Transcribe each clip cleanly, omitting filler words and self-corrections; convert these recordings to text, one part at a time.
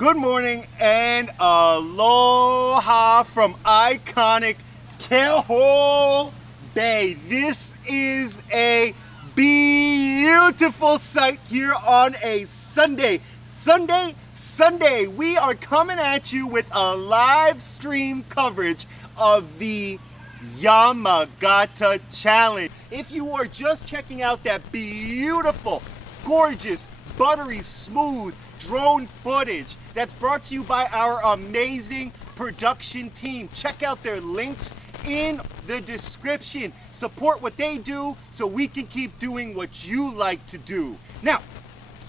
Good morning and aloha from iconic Canoe Bay. This is a beautiful sight here on a Sunday. We are coming at you with a live stream coverage of the Yamagata Challenge. If you are just checking out that beautiful, gorgeous, buttery smooth drone footage that's brought to you by our amazing production team, check out their links in the description. Support what they do so we can keep doing what you like to do. Now,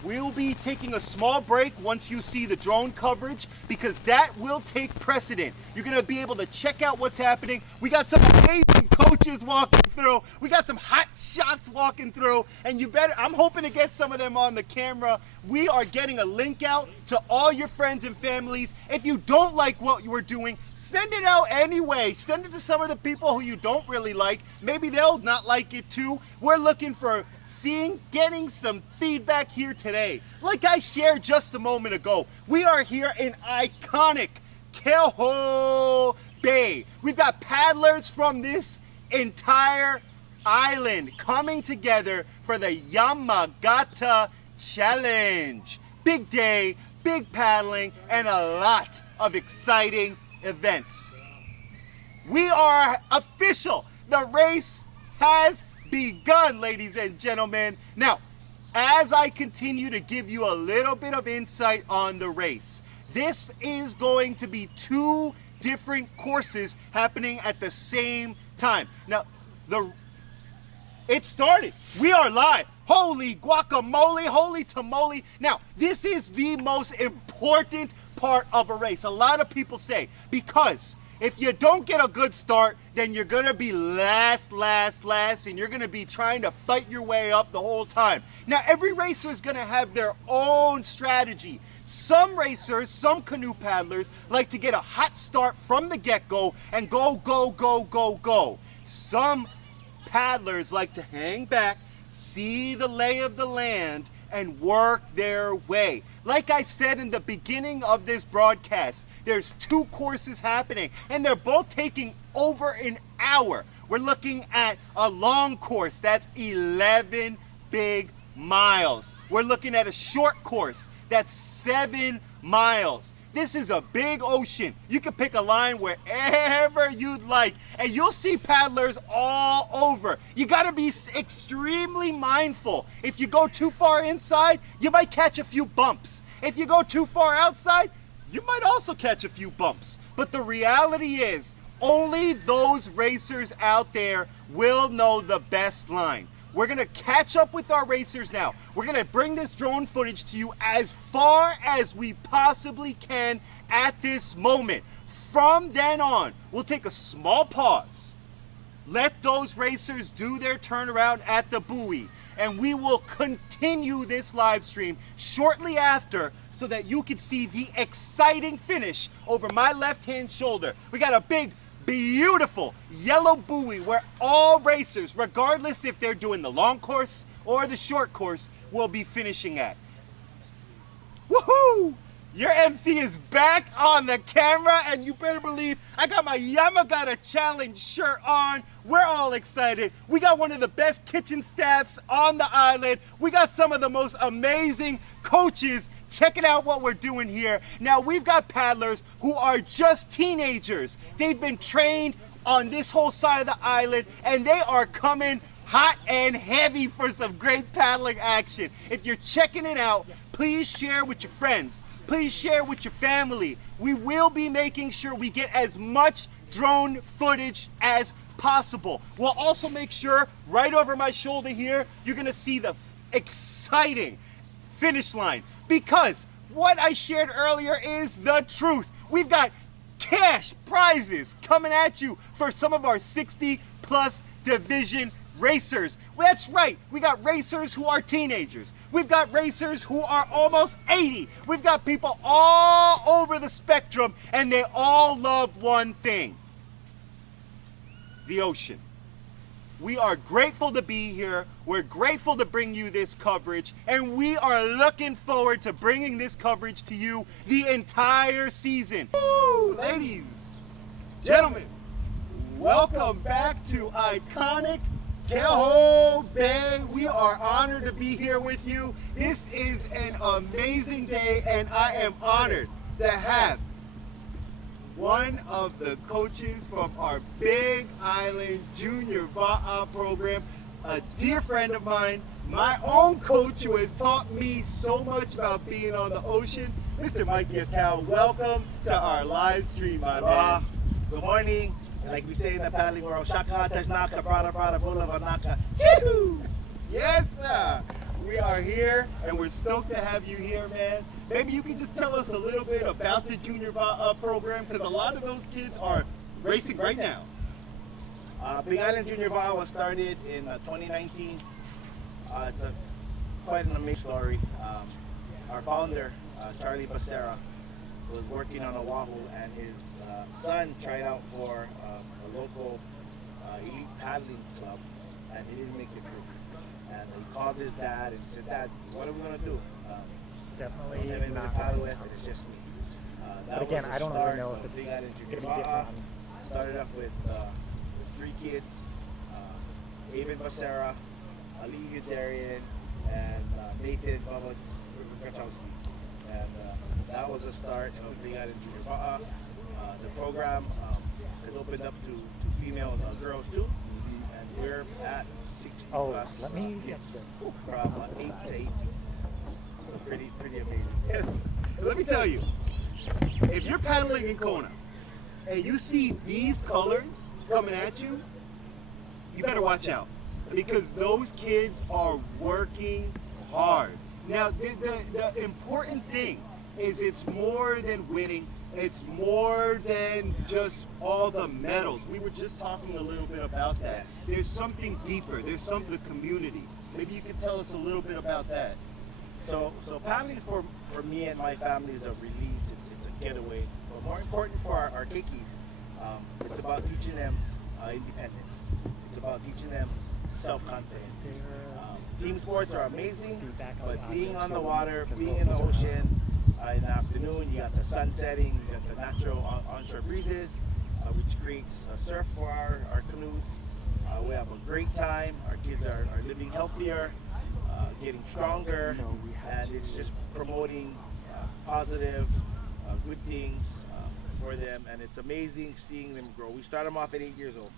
we'll be taking a small break once you see the drone coverage because that will take precedent. You're gonna be able to check out what's happening. We got some amazing coaches walking through. We got some hot shots walking through, and I'm hoping to get some of them on the camera. We are getting a link out to all your friends and families. If you don't like what we're doing, send it out anyway. Send it to some of the people who you don't really like. Maybe they'll not like it too. We're looking for getting some feedback here today. Like I shared just a moment ago, we are here in iconic Canoe Bay. We've got paddlers from this entire island coming together for the Yamagata Challenge. Big day, big paddling, and a lot of exciting events. We are official. The race has begun, ladies and gentlemen. Now, as I continue to give you a little bit of insight on the race, this is going to be two different courses happening at the same time. Now, it started. We are live. Holy guacamole, holy tamale. Now, this is the most important part of a race. A lot of people say, because if you don't get a good start, then you're gonna be last, and you're gonna be trying to fight your way up the whole time. Now, every racer is gonna have their own strategy. Some racers, some canoe paddlers like to get a hot start from the get-go and go. Some paddlers like to hang back, see the lay of the land, and work their way. Like I said in the beginning of this broadcast, there's two courses happening, and they're both taking over an hour. We're looking at a long course, that's 11 big miles. We're looking at a short course, that's 7 miles. This is a big ocean. You can pick a line wherever you'd like, and you'll see paddlers all over. You gotta be extremely mindful. If you go too far inside, you might catch a few bumps. If you go too far outside, you might also catch a few bumps. But the reality is, only those racers out there will know the best line. We're gonna catch up with our racers now. We're gonna bring this drone footage to you as far as we possibly can at this moment. From then on, we'll take a small pause. Let those racers do their turnaround at the buoy, and we will continue this live stream shortly after so that you can see the exciting finish over my left-hand shoulder. We got a big, beautiful yellow buoy where all racers, regardless if they're doing the long course or the short course, will be finishing at. Woohoo! Your MC is back on the camera, and you better believe I got my Yamagata Challenge shirt on. We're all excited. We got one of the best kitchen staffs on the island. We got some of the most amazing coaches checking out what we're doing here. Now, we've got paddlers who are just teenagers. They've been trained on this whole side of the island, and they are coming hot and heavy for some great paddling action. If you're checking it out, please share with your friends. Please share with your family. We will be making sure we get as much drone footage as possible. We'll also make sure right over my shoulder here, you're gonna see the exciting finish line, because what I shared earlier is the truth. We've got cash prizes coming at you for some of our 60+ division racers. Well, that's right, we got racers who are teenagers. We've got racers who are almost 80. We've got people all over the spectrum, and they all love one thing: the ocean. We are grateful to be here. We're grateful to bring you this coverage, and we are looking forward to bringing this coverage to you the entire season. Woo! Ladies, gentlemen, welcome back to iconic Canoe Bay. We are honored to be here with you. This is an amazing day, and I am honored to have one of the coaches from our Big Island Junior Va'a program, a dear friend of mine, my own coach who has taught me so much about being on the ocean, Mr. Mike Yakao. Welcome to our live stream, my man. Good morning. Like we say in the paddling world, Shaka Tajnaka, Brada Bula Vanaka. Choo! Yes, sir. We are here, and we're stoked to have you here, man. Maybe you can just tell us a little bit about the Junior Va'a program, because a lot of those kids are racing right now. Big Island Junior Va'a was started in 2019. It's quite an amazing story. Our founder, Charlie Becerra, was working on Oahu, and his son tried out for a local elite paddling club, and he didn't make it through. And he called his dad and said, "Dad, what are we gonna do? It's definitely I don't have anyone to paddle with, and it's just me." But again, I don't really know if it's going to be different. Started off with 3 kids: David Becerra, Ali Udarian, and Nathan Baba Kachowski. And that was the start of Big Island Junior Va'a. The program has opened up to females and girls too. And we're at 60 plus let me kids get this from 8 to 18. So pretty amazing. Let me tell you, if you're paddling in Kona and you see these colors coming at you, you better watch out, because those kids are working hard. Now, the important thing is it's more than winning. It's more than just all the medals. We were just talking a little bit about that. There's something deeper. There's the community. Maybe you could tell us a little bit about that. So paddling for me and my family is a release. It's a getaway. But more important for our kikis, it's about teaching them independence. It's about teaching them self-confidence. Team sports are amazing, but being on the water, being in the ocean, in the afternoon, you got the sun setting, you got the natural onshore breezes, which creates a surf for our canoes. We have a great time. Our kids are living healthier, getting stronger, and it's just promoting positive, good things for them. And it's amazing seeing them grow. We start them off at 8 years old,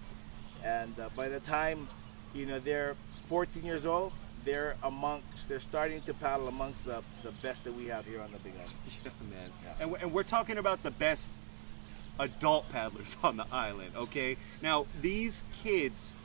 and by the time they're 14 years old, they're starting to paddle amongst the best that we have here on the Big Island. Yeah, man. Yeah. And we're talking about the best adult paddlers on the island, okay? Now, these kids,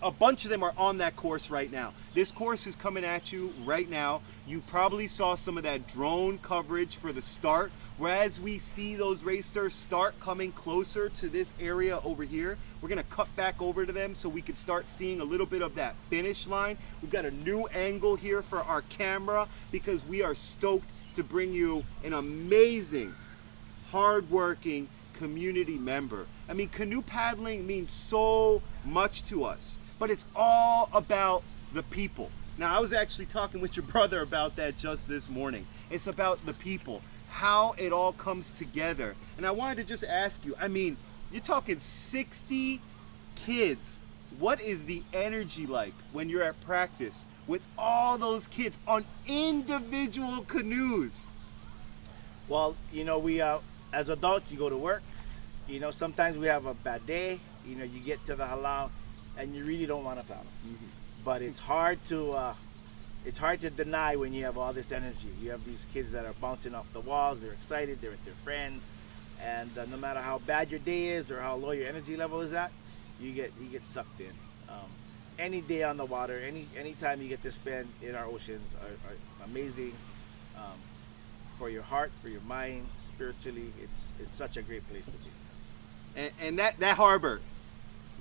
a bunch of them are on that course right now. This course is coming at you right now. You probably saw some of that drone coverage for the start. Whereas we see those racers start coming closer to this area over here, we're gonna cut back over to them so we can start seeing a little bit of that finish line. We've got a new angle here for our camera because we are stoked to bring you an amazing, hardworking community member. I mean, canoe paddling means so much to us, but it's all about the people. Now, I was actually talking with your brother about that just this morning. It's about the people, how it all comes together. And I wanted to just ask you, I mean, you're talking 60 kids. What is the energy like when you're at practice with all those kids on individual canoes? Well, we as adults, you go to work. Sometimes we have a bad day. You get to the halau, and you really don't want to paddle. Mm-hmm. But it's hard to deny when you have all this energy. You have these kids that are bouncing off the walls. They're excited. They're with their friends, and no matter how bad your day is or how low your energy level is at, you get sucked in. Any day on the water, any time you get to spend in our oceans are amazing. For your heart, for your mind, spiritually, it's such a great place to be. And that harbor,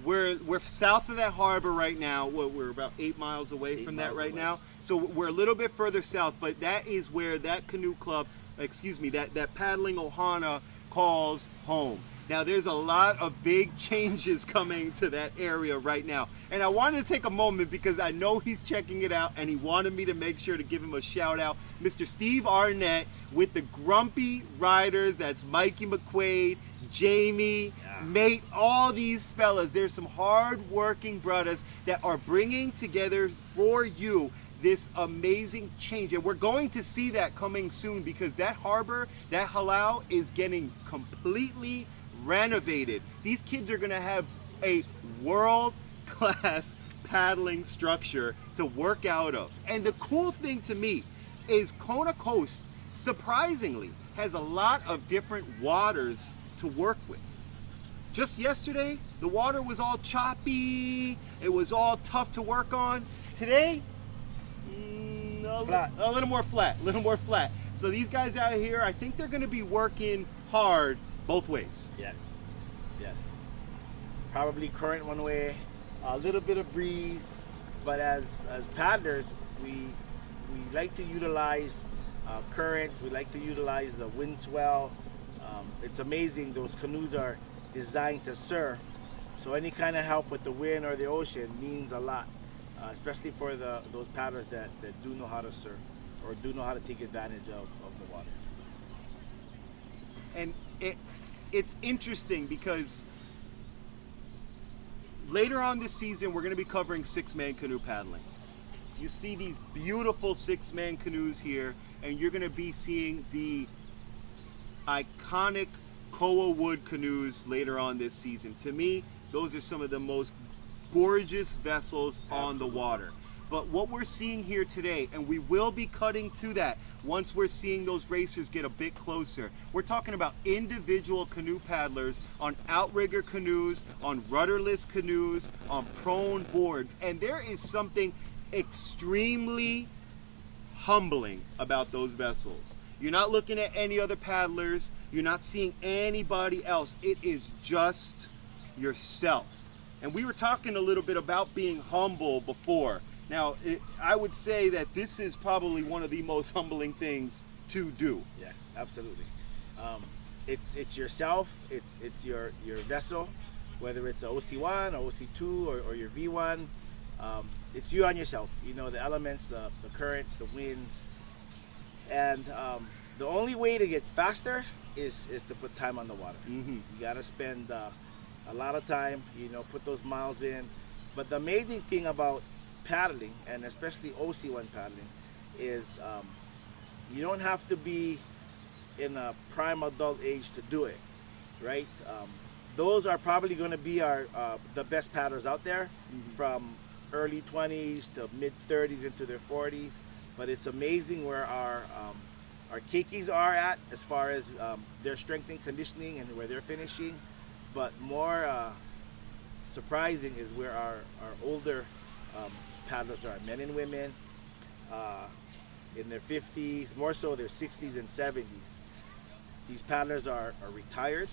we're south of that harbor right now. We're about 8 miles away from that right now. So we're a little bit further south, but that is where that canoe club, that paddling ohana calls home. Now there's a lot of big changes coming to that area right now. And I wanted to take a moment because I know he's checking it out and he wanted me to make sure to give him a shout out. Mr. Steve Arnett with the Grumpy Riders. That's Mikey McQuaid, Jamie, Mate, all these fellas. There's some hard-working brothers that are bringing together for you this amazing change. And we're going to see that coming soon because that harbor, that halau, is getting completely renovated. These kids are going to have a world-class paddling structure to work out of. And the cool thing to me is Kona Coast, surprisingly, has a lot of different waters to work with. Just yesterday, the water was all choppy, it was all tough to work on. Today, flat. A little more flat. So these guys out here, I think they're going to be working hard both ways. Yes. Probably current one way, a little bit of breeze, but as paddlers, we like to utilize currents. We like to utilize the wind swell. It's amazing. Those canoes are designed to surf, so any kind of help with the wind or the ocean means a lot, especially for those paddlers that do know how to surf or do know how to take advantage of the waters. And it's interesting because later on this season, we're going to be covering 6-man canoe paddling. You see these beautiful 6-man canoes here, and you're going to be seeing the iconic koa wood canoes later on this season. To me, those are some of the most gorgeous vessels on the water. But what we're seeing here today, and we will be cutting to that once we're seeing those racers get a bit closer, we're talking about individual canoe paddlers on outrigger canoes, on rudderless canoes, on prone boards. And there is something extremely humbling about those vessels. You're not looking at any other paddlers. You're not seeing anybody else. It is just yourself. And we were talking a little bit about being humble before. Now, I would say that this is probably one of the most humbling things to do. Yes, absolutely. It's yourself. It's your vessel, whether it's a OC1 or OC2 or your V1. It's you on yourself. You know, the elements, the currents, the winds. And the only way to get faster is to put time on the water. Mm-hmm. You got to spend a lot of time, put those miles in. But the amazing thing about paddling, and especially OC1 paddling, is you don't have to be in a prime adult age to do it, right? Those are probably going to be the best paddlers out there, from early 20s to mid 30s into their 40s. But it's amazing where our keikis are at as far as their strength and conditioning and where they're finishing. But more surprising is where our older paddlers are, men and women in their 50s, more so their 60s and 70s. These paddlers are retired,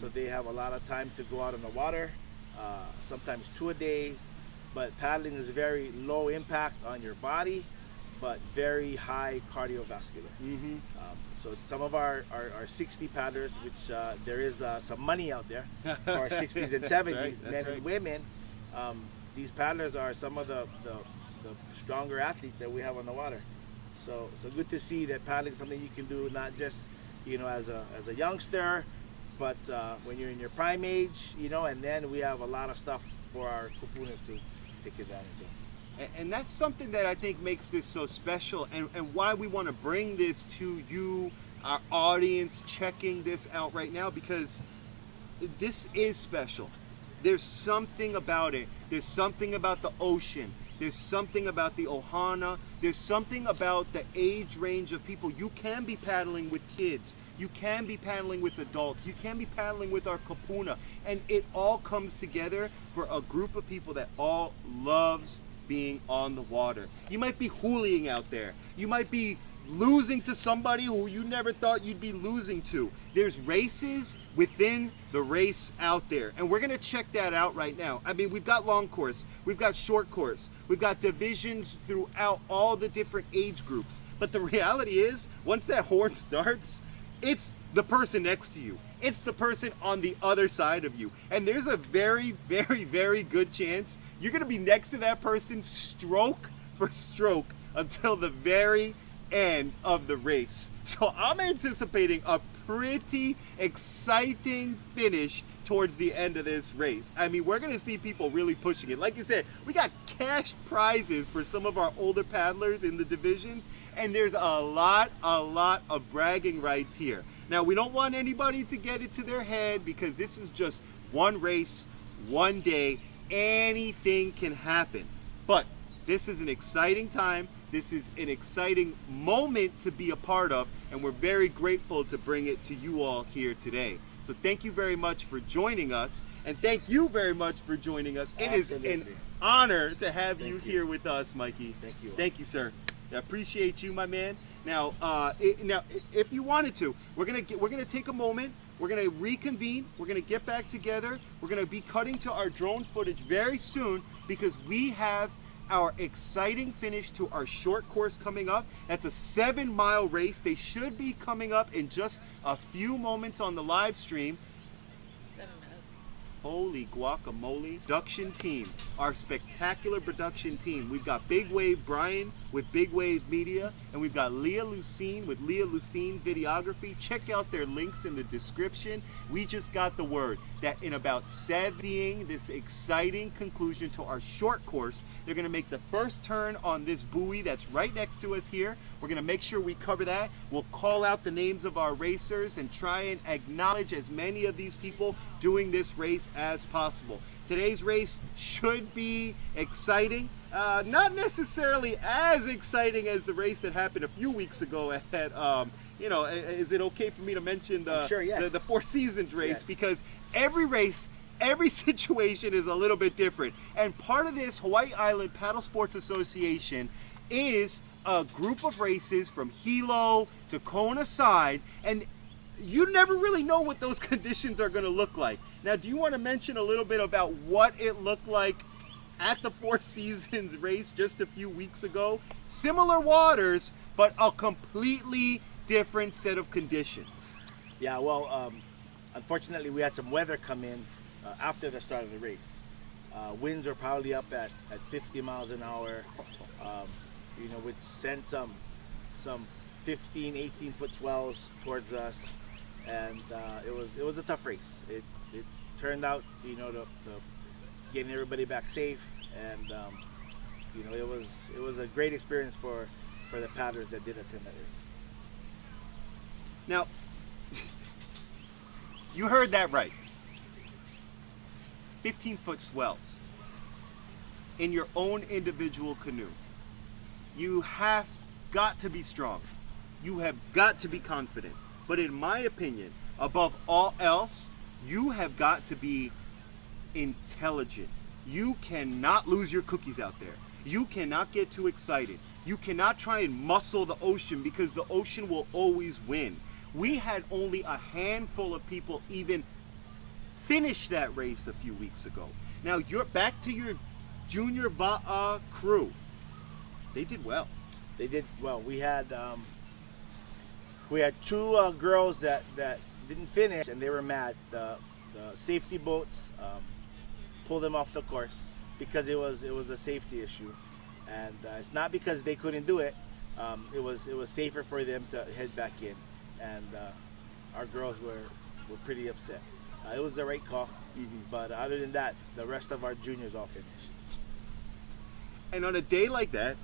so they have a lot of time to go out on the water, sometimes 2 days. But paddling is very low impact on your body, but very high cardiovascular. So some of our 60 paddlers, which there is some money out there for our 60s and 70s, men and women, these paddlers are some of the stronger athletes that we have on the water. So good to see that paddling is something you can do not just as a youngster, but when you're in your prime age, and then we have a lot of stuff for our kupunas to take advantage of. And that's something that I think makes this so special, and why we want to bring this to you, our audience, checking this out right now, because this is special. There's something about it. There's something about the ocean. There's something about the ohana. There's something about the age range of people. You can be paddling with kids. You can be paddling with adults. You can be paddling with our kapuna. And it all comes together for a group of people that all loves being on the water. You might be hooling out there. You might be losing to somebody who you never thought you'd be losing to. There's races within the race out there, and we're gonna check that out right now. I mean, we've got long course, we've got short course, we've got divisions throughout all the different age groups. But the reality is, once that horn starts, It's the person next to you. It's the person on the other side of you. And there's a very, very, very good chance you're going to be next to that person stroke for stroke until the very end of the race. So I'm anticipating a pretty exciting finish towards the end of this race. I mean, we're going to see people really pushing it. Like you said, we got cash prizes for some of our older paddlers in the divisions, and there's a lot of bragging rights here. Now, we don't want anybody to get it to their head because this is just one race, one day. Anything can happen. But this is an exciting time. This is an exciting moment to be a part of, and we're very grateful to bring it to you all here today. So thank you very much for joining us, and thank you very much for joining us. It is an honor to have you here with us, Mikey. Thank you. Thank you, sir. I appreciate you, my man. Now, if you wanted to, we're gonna take a moment. We're gonna reconvene. We're gonna get back together. We're gonna be cutting to our drone footage very soon because we have our exciting finish to our short course coming up. That's a 7-mile race. They should be coming up in just a few moments on the live stream. 7 minutes. Holy guacamole. Production team, our spectacular production team. We've got Big Wave Brian with Big Wave Media, and we've got Leah Lucine with Leah Lucine Videography. Check out their links in the description. We just got the word that in about 7, this exciting conclusion to our short course, they're gonna make the first turn on this buoy that's right next to us here. We're gonna make sure we cover that. We'll call out the names of our racers and try and acknowledge as many of these people doing this race as possible. Today's race should be exciting. Not necessarily as exciting as the race that happened a few weeks ago at is it okay for me to mention Sure, yes. the Four Seasons race? Yes. Because every race, every situation is a little bit different. And part of this Hawaii Island Paddle Sports Association is a group of races from Hilo to Kona side, and you never really know what those conditions are going to look like. Now, do you want to mention a little bit about what it looked like at the Four Seasons race just a few weeks ago? Similar waters, but a completely different set of conditions. Yeah, well, unfortunately, we had some weather come in after the start of the race. Winds are probably up at 50 miles an hour, which sent some 15, 18-foot swells towards us, and it was a tough race. It turned out, to getting everybody back safe, and it was a great experience for the paddlers that did attend that race. Now, you heard that right. 15-foot swells in your own individual canoe. You have got to be strong. You have got to be confident. But in my opinion, above all else, you have got to be intelligent. You cannot lose your cookies out there. You cannot get too excited. You cannot try and muscle the ocean because the ocean will always win. We had only a handful of people even finish that race a few weeks ago. Now you're back to your junior Va'a crew. They did well. They did well. We had 2 girls that didn't finish, and they were mad. The safety boats pulled them off the course because it was a safety issue, and it's not because they couldn't do it. It was safer for them to head back in, and our girls were pretty upset. It was the right call, but other than that, the rest of our juniors all finished. And on a day like that,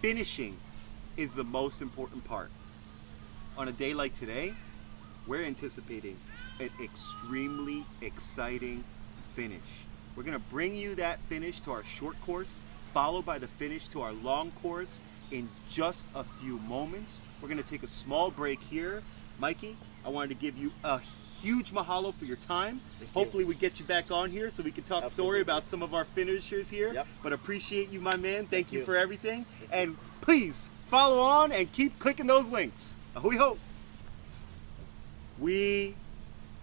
finishing is the most important part. On a day like today, we're anticipating an extremely exciting finish. We're gonna bring you that finish to our short course, followed by the finish to our long course in just a few moments. We're gonna take a small break here. Mikey, I wanted to give you a huge mahalo for your time. Hopefully we get you back on here so we can talk story about some of our finishers here. Yep. But appreciate you, my man. Thank you for everything. And please follow on and keep clicking those links. Ahui ho. We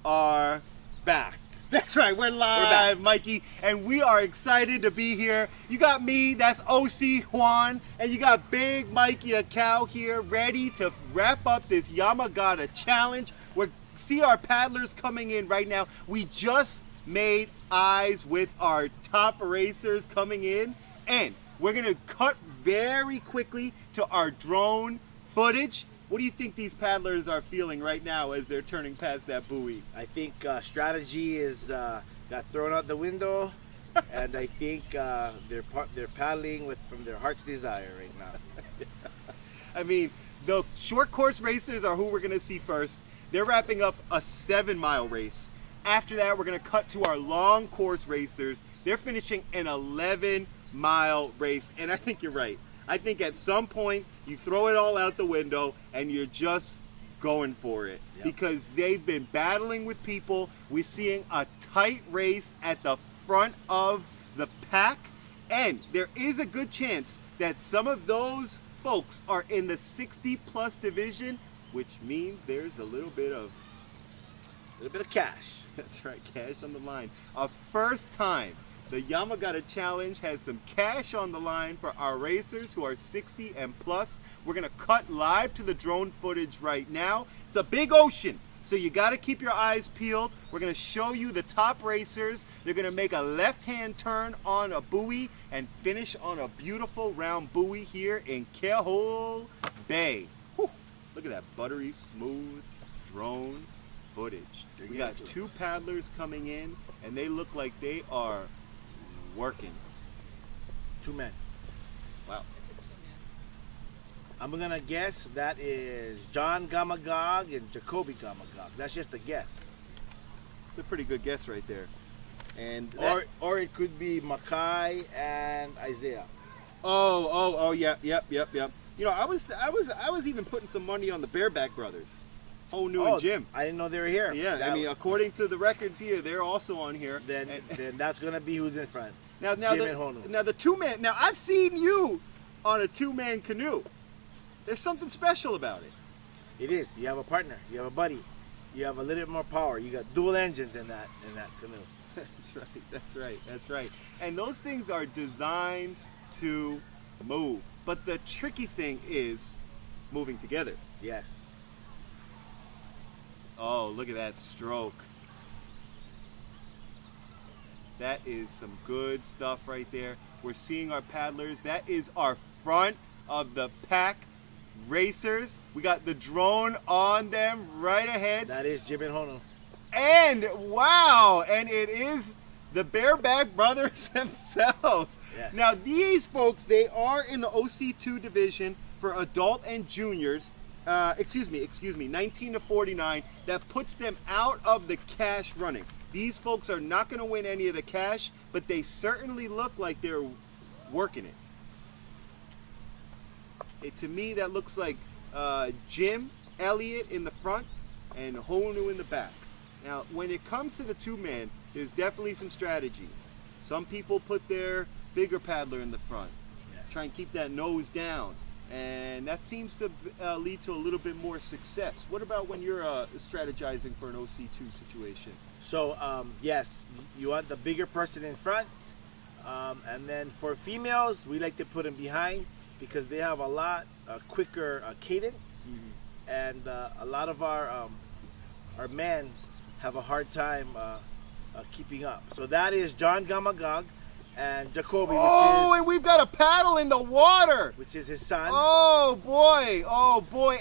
are back. That's right, we're live, Mikey, and we are excited to be here. You got me, that's OC Juan, and you got Big Mikey a cow here, ready to wrap up this Yamagata challenge. See our paddlers coming in right now. We just made eyes with our top racers coming in, and we're gonna cut very quickly to our drone footage. What do you think these paddlers are feeling right now as they're turning past that buoy? I think strategy is got thrown out the window, and I think they're paddling from their heart's desire right now. I mean, the short course racers are who we're gonna see first. They're wrapping up a 7-mile race. After that, we're gonna cut to our long course racers. They're finishing an 11-mile race, and I think you're right. I think at some point you throw it all out the window and you're just going for it. Yep. Because they've been battling with people. We're seeing a tight race at the front of the pack, and there is a good chance that some of those folks are in the 60+ division, which means there's a little bit of cash. That's right, cash on the line. A first time the Yamagata Challenge has some cash on the line for our racers who are 60 and plus. We're gonna cut live to the drone footage right now. It's a big ocean, so you gotta keep your eyes peeled. We're gonna show you the top racers. They're gonna make a left-hand turn on a buoy and finish on a beautiful round buoy here in Kehoe Bay. Whew, look at that buttery smooth drone footage. We got 2 paddlers coming in, and they look like they are working. 2 men. Wow. I'm gonna guess that is John Gamagog and Jacoby Gamagog. That's just a guess. It's a pretty good guess right there. And or it could be Mackay and Isaiah. Yep. You know, I was even putting some money on the Bareback brothers. Canoe and Jim. I didn't know they were here. Yeah, I mean, according to the records here, they're also on here. Then that's gonna be who's in front. Now Jim and Honu. Now the 2-man. Now I've seen you on a 2-man canoe. There's something special about it. It is. You have a partner. You have a buddy. You have a little bit more power. You got dual engines in that canoe. That's right. And those things are designed to move. But the tricky thing is moving together. Yes. Oh, look at that stroke. That is some good stuff right there. We're seeing our paddlers. That is our front of the pack racers. We got the drone on them right ahead. That is Jim and Honu. And wow, and it is the Bareback brothers themselves. Yes. Now these folks, they are in the OC2 division for adult and juniors. Excuse me, 19 to 49. That puts them out of the cash running. These folks are not going to win any of the cash, but they certainly look like they're working it. To me, that looks like Jim Elliott in the front and Honu in the back. Now, when it comes to the 2-man, there's definitely some strategy. Some people put their bigger paddler in the front, try and keep that nose down. And that seems to lead to a little bit more success. What about when you're strategizing for an OC2 situation? So, yes, you want the bigger person in front. And then for females, we like to put them behind because they have a lot quicker cadence. Mm-hmm. And a lot of our men have a hard time keeping up. So that is John Gamagog and Jacoby, and we've got a paddle in the water, which is his son. Oh boy,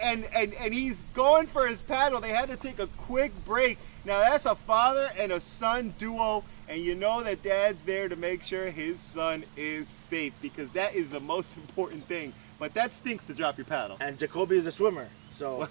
and he's going for his paddle. They had to take a quick break. Now that's a father and a son duo, and you know that dad's there to make sure his son is safe because that is the most important thing. But that stinks to drop your paddle. And Jacoby is a swimmer, so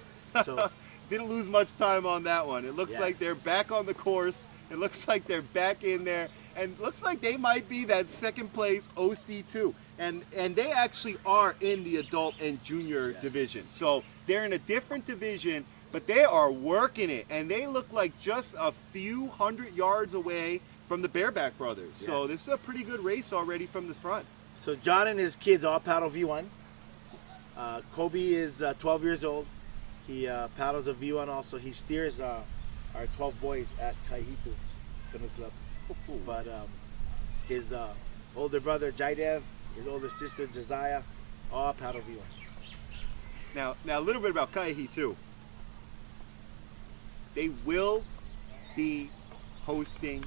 didn't lose much time on that one. It looks like they're back on the course. It looks like they're back in there. And looks like they might be that second place OC2. And they actually are in the adult and junior division. So they're in a different division, but they are working it. And they look like just a few hundred yards away from the Bareback brothers. Yes. So this is a pretty good race already from the front. So John and his kids all paddle V1. Kobe is 12 years old. He paddles a V1 also. He steers our 12 boys at Kaihitu. Canoe Club. But his older brother Jaidev, his older sister Josiah, all paddle V1. Now a little bit about Kaihi too. They will be hosting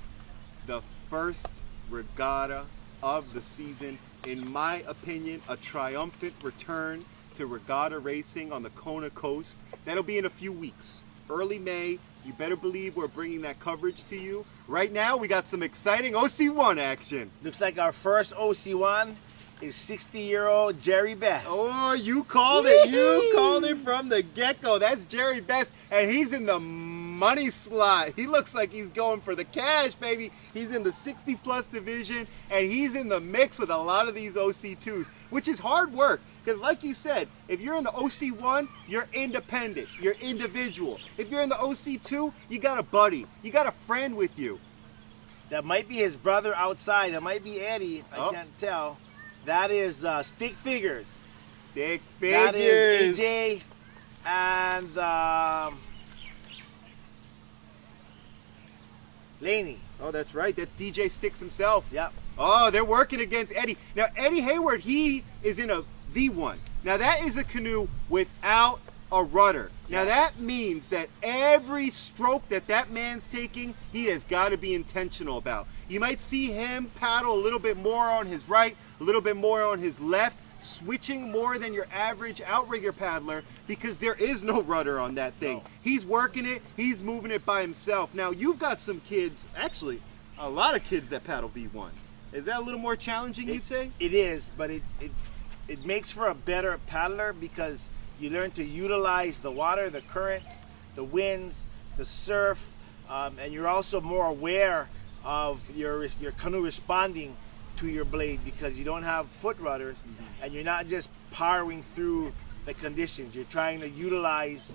the first regatta of the season. In my opinion, a triumphant return to regatta racing on the Kona coast. That'll be in a few weeks. Early May, you better believe we're bringing that coverage to you. Right now, we got some exciting OC1 action. Looks like our first OC1 is 60-year-old Jerry Best. Oh, you called it. You called it from the get-go. That's Jerry Best, and he's in the money slot. He looks like he's going for the cash, baby. He's in the 60-plus division, and he's in the mix with a lot of these OC2s, which is hard work. Because like you said, if you're in the OC1, you're independent. You're individual. If you're in the OC2, you got a buddy. You got a friend with you. That might be his brother outside. That might be Eddie. I can't tell. That is Stick Figures. Stick Figures. That is AJ and Laney. Oh, that's right. That's DJ Sticks himself. Yep. Oh, they're working against Eddie. Now, Eddie Hayward, he is in a V1. Now, that is a canoe without a rudder. Now, that means that every stroke that man's taking, he has got to be intentional about. You might see him paddle a little bit more on his right, a little bit more on his left, switching more than your average outrigger paddler because there is no rudder on that thing. No. He's working it, he's moving it by himself. Now, you've got some kids, actually, a lot of kids that paddle V1. Is that a little more challenging, you'd say? It is, but it makes for a better paddler because you learn to utilize the water, the currents, the winds, the surf, and you're also more aware of your canoe responding to your blade because you don't have foot rudders and you're not just powering through the conditions. You're trying to utilize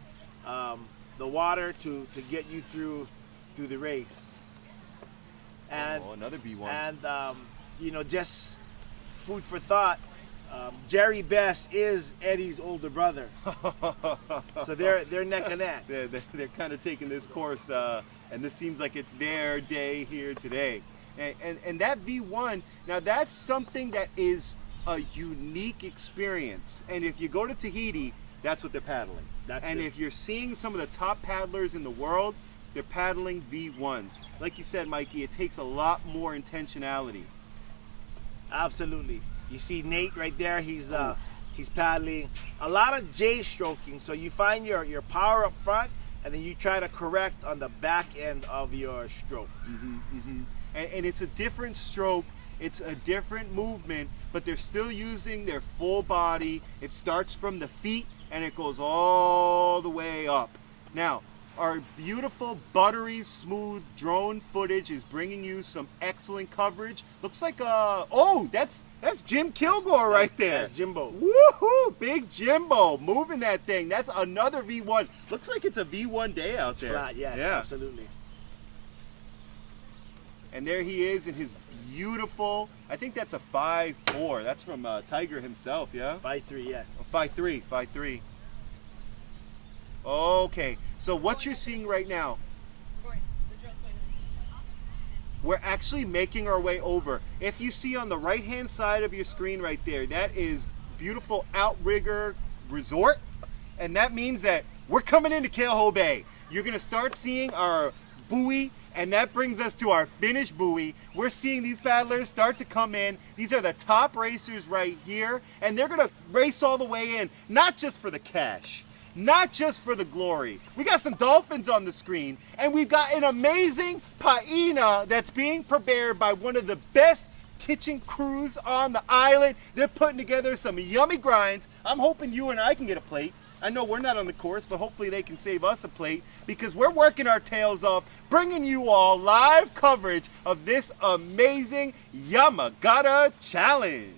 the water to get you through the race. And another V1. And just food for thought. Jerry Best is Eddie's older brother, so they're neck and neck. They're kind of taking this course, and this seems like it's their day here today. And that V1, now that's something that is a unique experience. And if you go to Tahiti, that's what they're paddling. And if you're seeing some of the top paddlers in the world, they're paddling V1s. Like you said, Mikey, it takes a lot more intentionality. Absolutely. You see Nate right there, he's paddling. A lot of J stroking, so you find your power up front and then you try to correct on the back end of your stroke. And it's a different stroke, it's a different movement, but they're still using their full body. It starts from the feet and it goes all the way up. Now, our beautiful, buttery, smooth drone footage is bringing you some excellent coverage. Looks like that's Jim Kilgore right there. That's Jimbo. Woohoo! Big Jimbo moving that thing. That's another V1. Looks like it's a V1 day out there. Flat, yes, absolutely. And there he is in his beautiful, I think that's a 5.4. That's from Tiger himself, yeah? 5.3, yes. 5.3. Okay, so what you're seeing right now, we're actually making our way over. If you see on the right-hand side of your screen right there, that is beautiful Outrigger Resort, and that means that we're coming into Keauhou Bay. You're gonna start seeing our buoy, and that brings us to our finished buoy. We're seeing these paddlers start to come in. These are the top racers right here, and they're gonna race all the way in, not just for the cash, not just for the glory. We got some dolphins on the screen, and we've got an amazing paina that's being prepared by one of the best kitchen crews on the island. They're putting together some yummy grinds. I'm hoping you and I can get a plate. I know we're not on the course, but hopefully they can save us a plate because we're working our tails off, bringing you all live coverage of this amazing Yamagata challenge.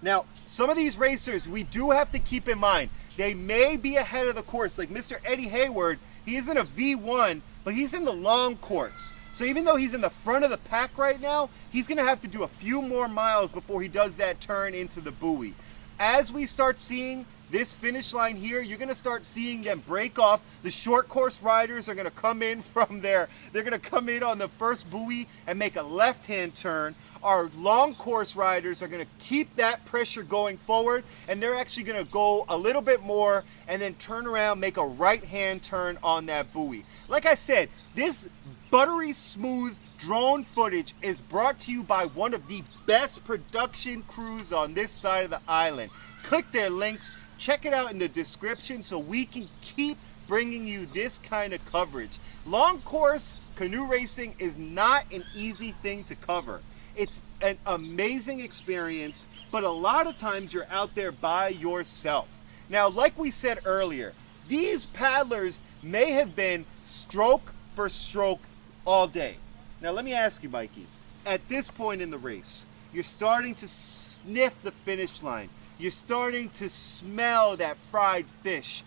Now, some of these racers, we do have to keep in mind, they may be ahead of the course. Like Mr. Eddie Hayward, he isn't a V1, but he's in the long course. So even though he's in the front of the pack right now, he's gonna have to do a few more miles before he does that turn into the buoy. as we start seeing this finish line here, you're going to start seeing them break off. The short course riders are going to come in from there. They're going to come in on the first buoy and make a left-hand turn. Our long course riders are going to keep that pressure going forward, and they're actually going to go a little bit more and then turn around, make a right-hand turn on that buoy. Like I said, this buttery smooth drone footage is brought to you by one of the best production crews on this side of the island. Click their links. Check it out in the description so we can keep bringing you this kind of coverage. Long course canoe racing is not an easy thing to cover. It's an amazing experience, but a lot of times you're out there by yourself. Now, like we said earlier, these paddlers may have been stroke for stroke all day. Now, let me ask you, Mikey, at this point in the race, you're starting to sniff the finish line. You're starting to smell that fried fish.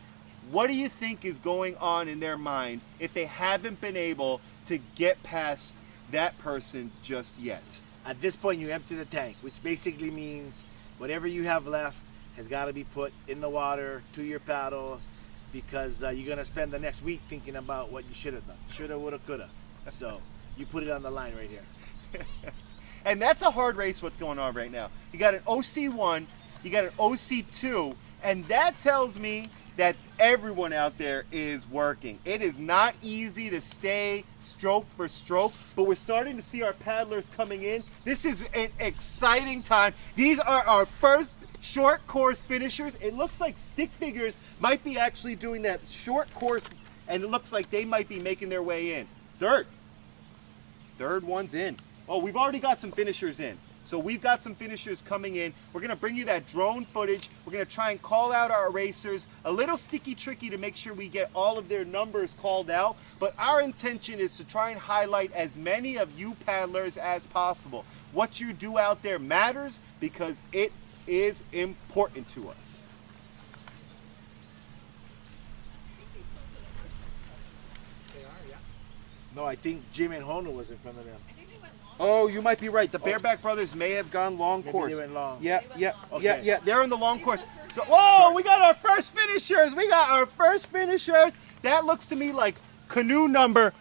What do you think is going on in their mind if they haven't been able to get past that person just yet? At this point, you empty the tank, which basically means whatever you have left has got to be put in the water to your paddles, because you're going to spend the next week thinking about what you should have done. Shoulda, woulda, coulda. So you put it on the line right here. And that's a hard race what's going on right now. You got an OC1, you got an OC2, and that tells me that everyone out there is working. It is not easy to stay stroke for stroke, but we're starting to see our paddlers coming in. This is an exciting time. These are our first short course finishers. It looks like stick figures might be actually doing that short course, and it looks like they might be making their way in. Third one's in. Oh, we've already got some finishers in. So we've got some finishers coming in. We're gonna bring you that drone footage. We're gonna try and call out our racers. A little sticky tricky to make sure we get all of their numbers called out, but our intention is to try and highlight as many of you paddlers as possible. What you do out there matters because it is important to us. No, I think Jim and Hono was in front of them. Oh, you might be right. The Bareback brothers may have gone long Maybe course. they went long. Yeah, Okay. yeah. They're in the long course. So, whoa, we got our first finishers. That looks to me like canoe number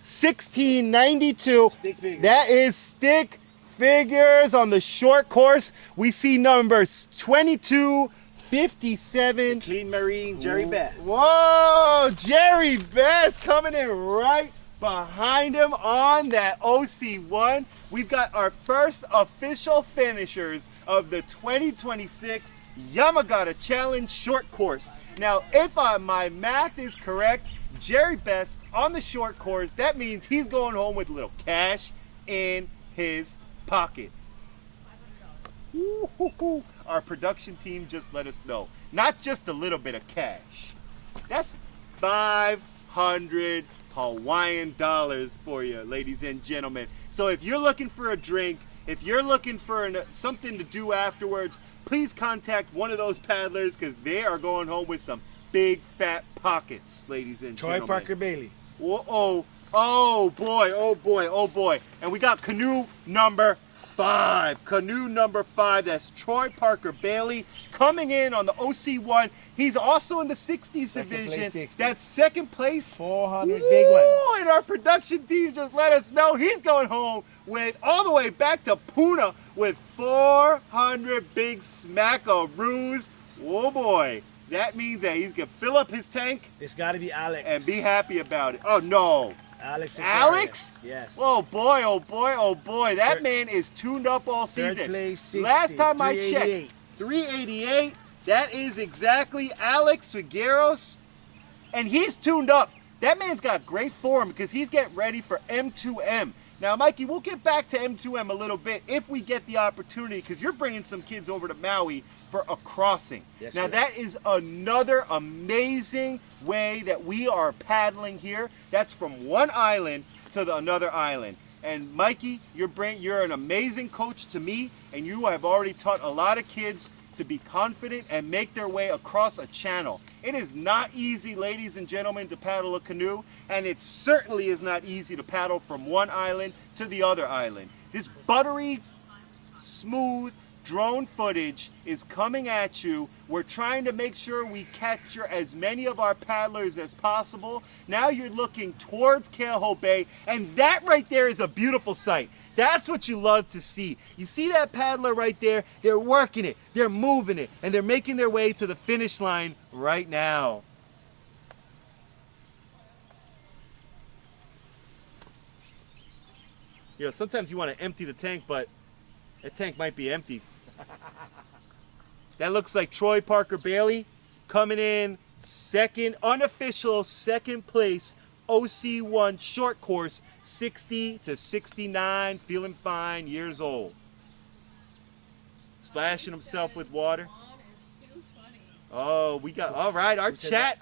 1692. Stick figures. That is stick figures on the short course. We see numbers 2257. Clean Marine, Jerry Bass. Whoa, Jerry Bass coming in right behind him on that OC1. We've got our first official finishers of the 2026 Yamagata Challenge short course. Now, if my math is correct, Jerry Best on the short course, that means he's going home with a little cash in his pocket. Ooh, our production team just let us know. Not just a little bit of cash. That's 500 Hawaiian dollars for you, ladies and gentlemen. So if you're looking for a drink, if you're looking for something to do afterwards, please contact one of those paddlers because they are going home with some big fat pockets, ladies and Troy gentlemen. Parker Bailey. Oh boy. And we got canoe number 5. Canoe number 5, that's Troy Parker Bailey coming in on the OC1. He's also in the 60s division. 60. That's second place. 400 big ones. And our production team just let us know he's going home with all the way back to Puna with 400 big smackaroos. Oh boy. That means that he's going to fill up his tank It's got to be Alex. and be happy about it. Oh no. Alex? Yes. Oh boy. That man is tuned up all season. Third place, 60, Last time I checked, 388. 388. That is exactly Alex Figueros. And he's tuned up. That man's got great form because he's getting ready for M2M. Now, Mikey, we'll get back to M2M a little bit if we get the opportunity because you're bringing some kids over to Maui for a crossing. Yes, now, sir. that is another amazing way that we are paddling here. That's from one island to another island. And Mikey, you're an amazing coach to me, and you have already taught a lot of kids to be confident and make their way across a channel. It is not easy, ladies and gentlemen, to paddle a canoe, and it certainly is not easy to paddle from one island to the other island. This buttery, smooth, drone footage is coming at you. We're trying to make sure we capture as many of our paddlers as possible. Now you're looking towards Keauhou Bay, and that right there is a beautiful sight. That's what you love to see. You see that paddler right there? They're working it, they're moving it, and they're making their way to the finish line right now. You know, sometimes you want to empty the tank, but that tank might be empty. That looks like Troy Parker Bailey coming in second, unofficial second place, OC1 short course, 60 to 69, feeling fine, years old. Splashing himself with water. Oh, we got, all right, our chat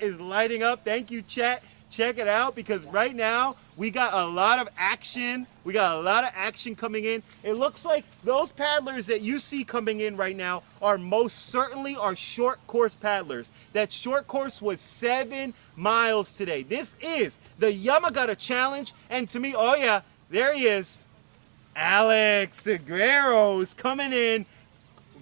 is lighting up. Thank you, chat. Check it out, because right now we got a lot of action. We got a lot of action coming in. It looks like those paddlers that you see coming in right now are most certainly our short course paddlers. That short course was 7 miles today. This is the Yamagata Challenge, and to me, oh yeah, there he is. Alex Segrero's coming in,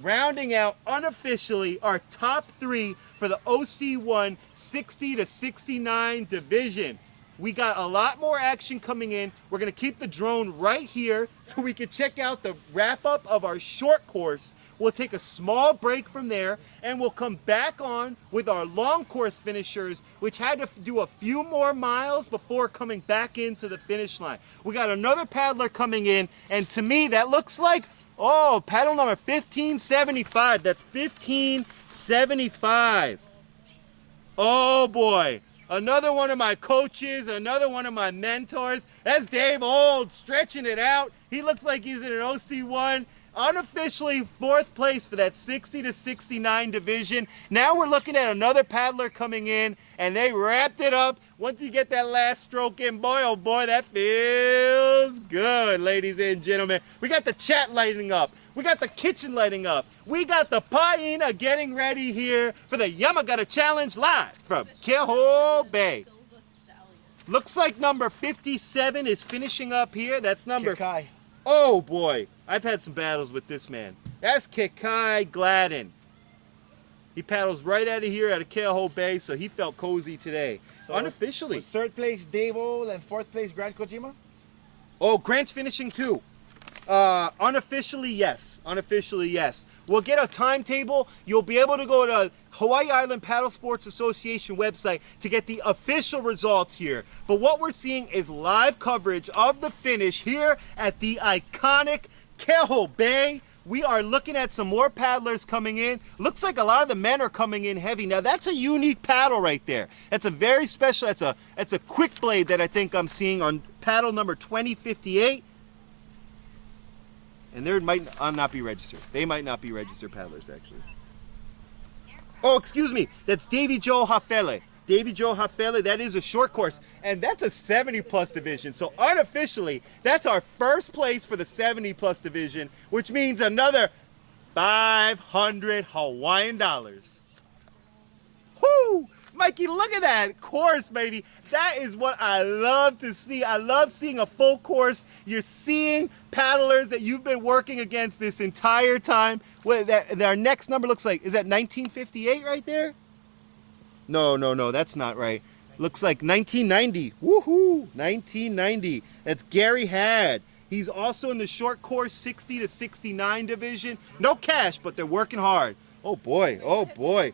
rounding out unofficially our top 3 for the OC1 60 to 69 division. We got a lot more action coming in. We're gonna keep the drone right here so we can check out the wrap up of our short course. We'll take a small break from there, and we'll come back on with our long course finishers, which had to do a few more miles before coming back into the finish line. We got another paddler coming in, and to me that looks like, oh, paddle number 1575. That's 1575. Oh boy. Another one of my coaches, another one of my mentors. That's Dave Old stretching it out. He looks like he's in an OC1. Unofficially 4th place for that 60 to 69 division. Now we're looking at another paddler coming in, and they wrapped it up. Once you get that last stroke in, boy, oh boy, that feels good, ladies and gentlemen. We got the chat lighting up. We got the kitchen lighting up. We got the paina getting ready here for the Yamagata Challenge live from Keauhou Bay. Looks like number 57 is finishing up here. That's number... Kikai. Oh boy, I've had some battles with this man. That's Kikai Gladden. He paddles right out of here out of Keauhou Bay, so he felt cozy today. So unofficially. Was 3rd place Dave Old and 4th place Grant Kojima? Oh, Grant's finishing too. Unofficially, yes. Unofficially, yes. We'll get a timetable. You'll be able to go to Hawaii Island Paddle Sports Association website to get the official results here. But what we're seeing is live coverage of the finish here at the iconic Keauhou Bay. We are looking at some more paddlers coming in. Looks like a lot of the men are coming in heavy. Now that's a unique paddle right there. That's a very special, that's a quick blade that I think I'm seeing on paddle number 2058. And they might not be registered. They might not be registered paddlers, actually. Oh, excuse me. That's Davy Joe Hafele. Davy Joe Hafele, that is a short course. And that's a 70-plus division. So unofficially, that's our first place for the 70-plus division, which means another 500 Hawaiian dollars. Whoo! Mikey, look at that course, baby. That is what I love to see. I love seeing a full course. You're seeing paddlers that you've been working against this entire time. Our next number looks like, is that 1958 right there? No, that's not right. Looks like 1990. Woohoo! 1990. That's Gary Had. He's also in the short course 60 to 69 division. No cash, but they're working hard. Oh boy, oh boy.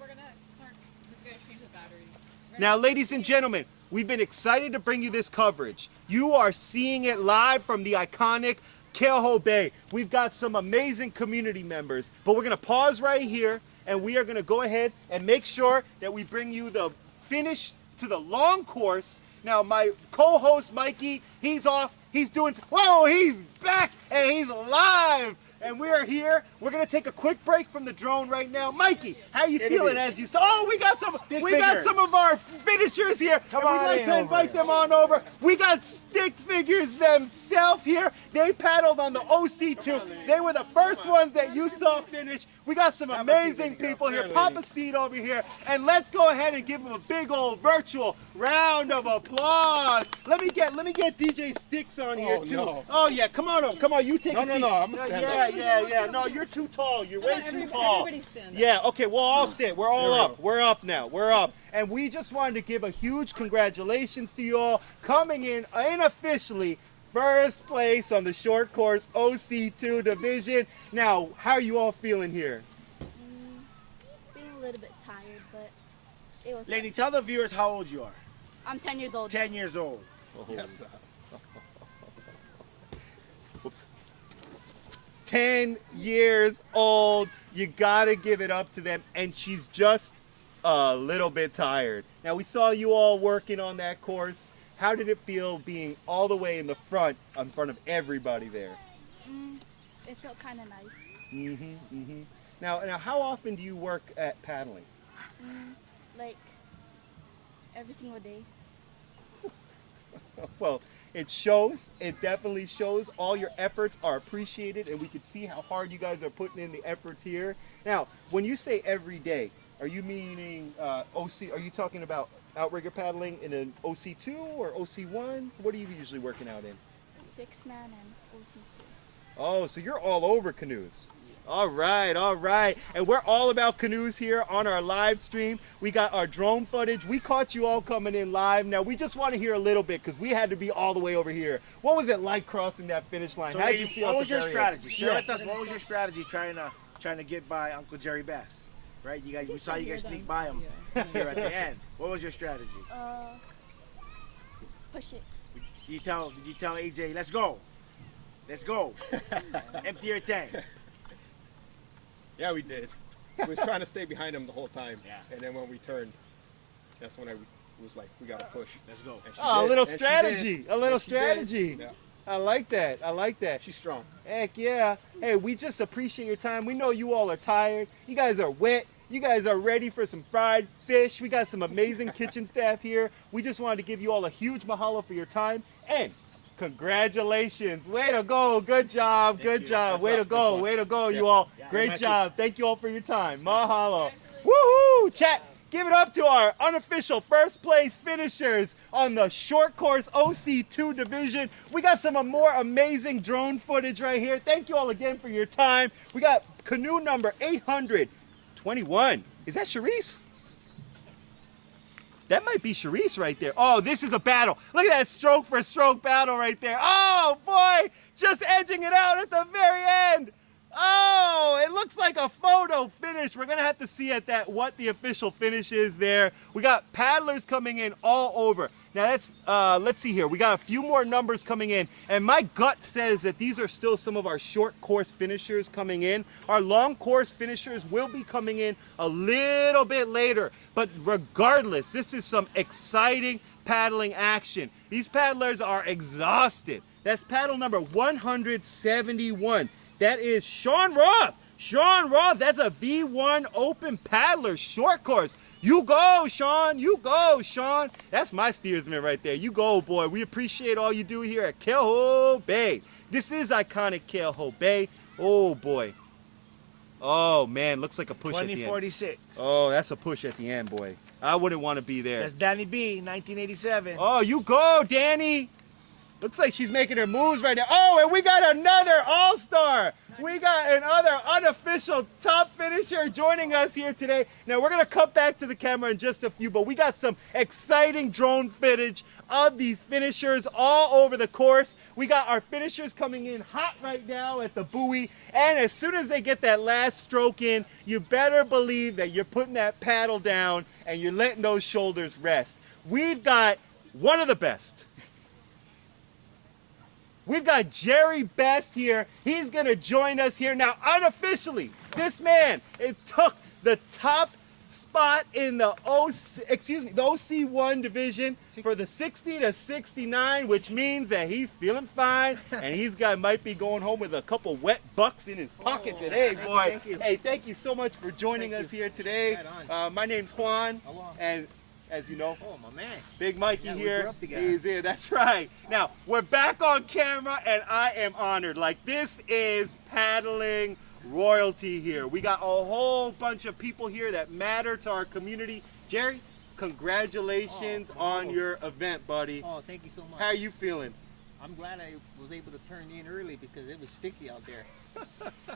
Now, ladies and gentlemen, we've been excited to bring you this coverage. You are seeing it live from the iconic Keauhou Bay. We've got some amazing community members, but we're gonna pause right here, and we are gonna go ahead and make sure that we bring you the finish to the long course. Now, my co-host, Mikey, he's off, he's doing, whoa, he's back, and he's live. And we are here. We're gonna take a quick break from the drone right now. Mikey, how you feeling as you start? Oh, we got some of our finishers here. Come and we'd like to invite them on over. We got stick figures themselves here. They paddled on the OC2. They were the first ones that you saw finish. We got some amazing people here. Pop a seat over here, and let's go ahead and give them a big old virtual round of applause. Let me get DJ Sticks on here too. No. Oh yeah, come on over. Come on, you take a seat. No, I'm gonna stand up. Yeah. No, you're too tall. You're way too tall. Everybody stand up. Yeah, okay, we'll all stand. We're all Here we up. go. We're up now. We're up. And we just wanted to give a huge congratulations to you all coming in unofficially first place on the short course OC2 division. Now, how are you all feeling here? Being a little bit tired, but it was Lady, fun. tell the viewers how old you are. I'm 10 years old. 10 years old. Yes. Whoops. 10 years old. You gotta give it up to them. And she's just a little bit tired. Now, we saw you all working on that course. How did it feel being all the way in the front, in front of everybody there? It felt kind of nice. Now, how often do you work at paddling? Like every single day. Well, it shows. It definitely shows. All your efforts are appreciated, and we can see how hard you guys are putting in the efforts here. Now, when you say every day, are you meaning OC? Are you talking about outrigger paddling in an OC2 or OC1? What are you usually working out in? 6-man and OC2. Oh, so you're all over canoes. All right. And we're all about canoes here on our live stream. We got our drone footage. We caught you all coming in live. Now, we just want to hear a little bit because we had to be all the way over here. What was it like crossing that finish line? So, How'd lady, you feel? what at was the your very strategy? end? Share Yeah. with us. What was your strategy trying to get by Uncle Jerry Bass? Right? You guys, we saw you guys sneak by him here at the end. What was your strategy? Push it. Did you tell AJ, let's go? Empty your tank. Yeah, we did. We was trying to stay behind him the whole time. Yeah. And then when we turned, that's when I was like, we gotta push. Let's go. And she Oh, a did. little And she strategy. did. A little And she did. strategy. Yeah. I like that. She's strong. Heck yeah. Hey, we just appreciate your time. We know you all are tired. You guys are wet. You guys are ready for some fried fish. We got some amazing kitchen staff here. We just wanted to give you all a huge mahalo for your time. And congratulations. Way to go. Good job. Good job. Way to go. Way to go, you all. Great job. Thank you all for your time. Mahalo. Woohoo! Chat. Give it up to our unofficial first place finishers on the short course OC2 division. We got some more amazing drone footage right here. Thank you all again for your time. We got canoe number 821. Is that Charisse? That might be Charisse right there. Oh, this is a battle. Look at that stroke for stroke battle right there. Oh boy, just edging it out at the very end. Oh, it looks like a photo finish. We're gonna have to see at that what the official finish is there. We got paddlers coming in all over. Now that's let's see here. We got a few more numbers coming in, and my gut says that these are still some of our short course finishers coming in. Our long course finishers will be coming in a little bit later, but regardless, this is some exciting paddling action. These paddlers are exhausted. That's paddle number 171. That is Sean Roth. Sean Roth, that's a V1 open paddler short course. You go, Sean. You go, Sean. That's my steersman right there. You go, boy. We appreciate all you do here at Keauhou Bay. This is iconic Keauhou Bay. Oh, boy. Oh, man. Looks like a push at the end. 2046. Oh, that's a push at the end, boy. I wouldn't want to be there. That's Danny B, 1987. Oh, you go, Danny. Looks like she's making her moves right now. Oh, and we got another all-star. We got another unofficial top finisher joining us here today. Now, we're going to cut back to the camera in just a few, but we got some exciting drone footage of these finishers all over the course. We got our finishers coming in hot right now at the buoy, and as soon as they get that last stroke in, you better believe that you're putting that paddle down and you're letting those shoulders rest. We've got one of the best. We've got Jerry Best here. He's going to join us here now unofficially. This man, it took the top spot in the OC1 division for the 60 to 69, which means that he's feeling fine and might be going home with a couple wet bucks in his pocket today, boy. Thank you. Hey, thank you so much for joining us here today. My name's Juan, and as you know. Oh, my man. Big Mikey Yeah, we here. grew up together. He's here. That's right. Now, we're back on camera, and I am honored. Like, this is paddling royalty here. We got a whole bunch of people here that matter to our community. Jerry, congratulations on your event, buddy. Oh, thank you so much. How are you feeling? I'm glad I was able to turn in early because it was sticky out there.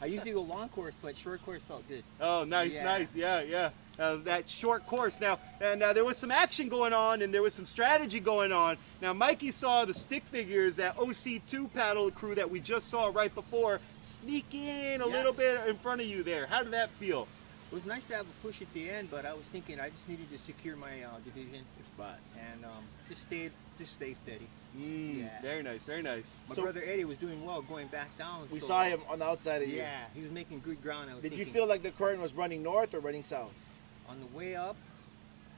I usually go long course, but short course felt good. Oh, nice, Yeah. nice. Yeah. That short course. Now, there was some action going on, and there was some strategy going on. Now, Mikey saw the stick figures, that OC2 paddle crew that we just saw right before, sneak in a little bit in front of you there. How did that feel? It was nice to have a push at the end, but I was thinking I just needed to secure my division spot. and just stay steady. Yeah. Very nice, very nice. My So- brother Eddie was doing well going back down. We so- saw him on the outside of you. Yeah, he was making good ground. I was Did you thinking, feel like the current was running north or running south? on the way up,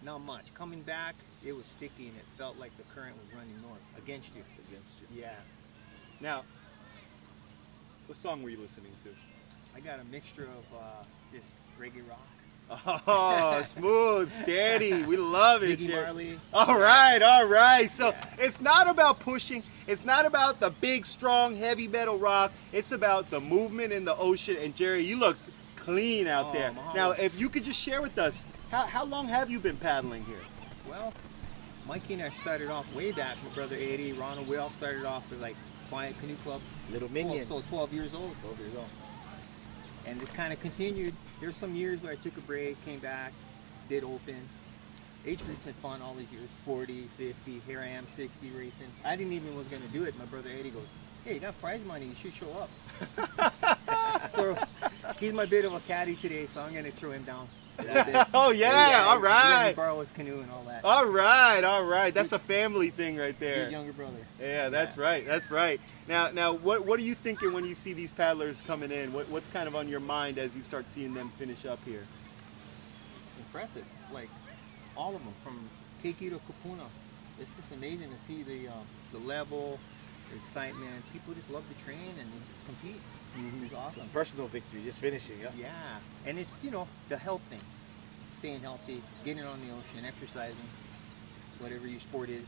not much. Coming back, it was sticky and it felt like the current was running north against you. Against you. Yeah, Now, what song were you listening to? I got a mixture of just reggae rock. Oh, smooth, steady. We love it, Ziggy Jerry. Marley. All right. So Yeah. it's not about pushing. It's not about the big, strong, heavy metal rock. It's about the movement in the ocean. And Jerry, you looked clean out Oh, there. mahalo. Now, if you could just share with us, how long have you been paddling here? Well, Mikey and I started off way back. My brother Eddie, Ronald, we all started off with like Quiet Canoe Club. Little 12, minions. so 12 years old. 12 years old. And this kind of continued. There's some years where I took a break, came back, did open. Age group's been fun all these years. 40, 50, here I am, 60 racing. I didn't even was gonna do it. My brother Eddie goes, "Hey, you got prize money, you should show up." So he's my bit of a caddy today, so I'm gonna throw him down. a little bit. Oh, yeah, all he's letting me right. borrow his canoe and all that. All right. That's a family thing right there. Good younger brother. Yeah, that's right. Now, what are you thinking when you see these paddlers coming in? What's kind of on your mind as you start seeing them finish up here? Impressive, like all of them from Keiki to Kapuna. It's just amazing to see the level, the excitement. People just love to train and compete. It's awesome. Personal victory, just finishing. Yeah. Yeah, and it's the health thing, staying healthy, getting on the ocean, exercising, whatever your sport is.